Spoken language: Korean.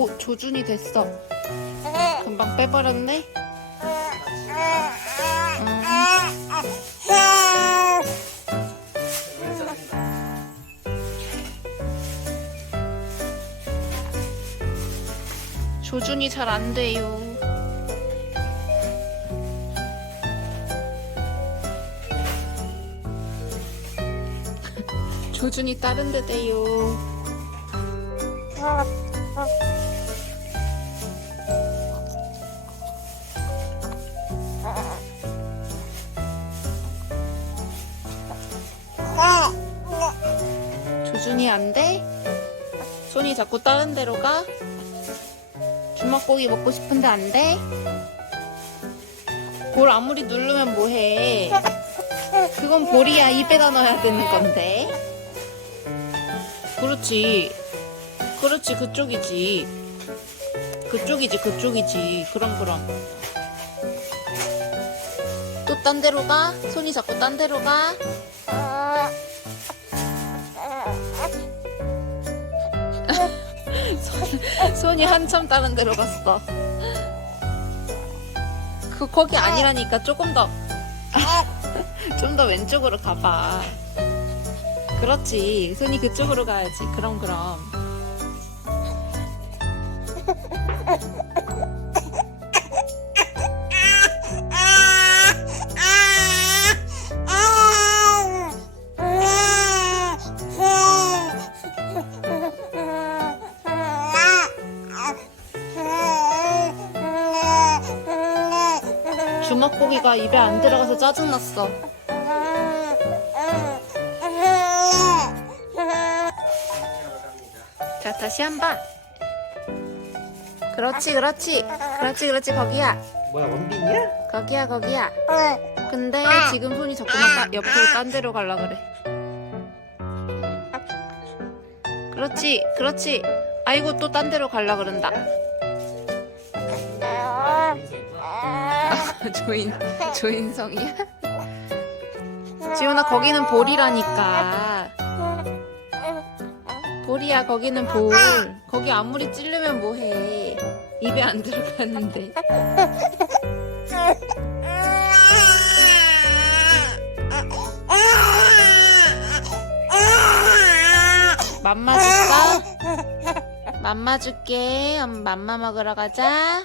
오, 조준이 됐어. 금방 빼버렸네. 조준이 잘 안 돼요. 조준이 다른 데 돼요. 조준이 안 돼? 손이 자꾸 다른 데로 가? 주먹고기 먹고 싶은데 안 돼? 볼 아무리 누르면 뭐해? 그건 볼이야 입에다 넣어야 되는 건데. 그렇지. 그렇지 그쪽이지. 그쪽이지 그쪽이지. 그럼 그럼. 또 딴 데로 가? 손이 자꾸 딴 데로 가? 손, 손이 한참 다른 데로 갔어. 그 거기 아니라니까 조금 더 좀 더 왼쪽으로 가봐. 그렇지. 손이 그쪽으로 가야지. 그럼 그럼. 주먹고기가 입에 안 들어가서 짜증났어. 자, 다시 한 번. 그렇지, 그렇지. 그렇지, 그렇지. 거기야. 뭐야 원빈이야? 거기야, 거기야. 근데 지금 손이 자꾸만 따, 옆으로 딴 데로 가려 그래. 그렇지, 그렇지. 아이고, 또 딴 데로 가려 그런다. 조인, 조인성이야? 지훈아, 거기는 볼이라니까. 볼이야, 거기는 볼. 거기 아무리 찌르면 뭐해. 입에 안 들어가는데. 맘마 줄까? 맘마 줄게. 맘마 먹으러 가자.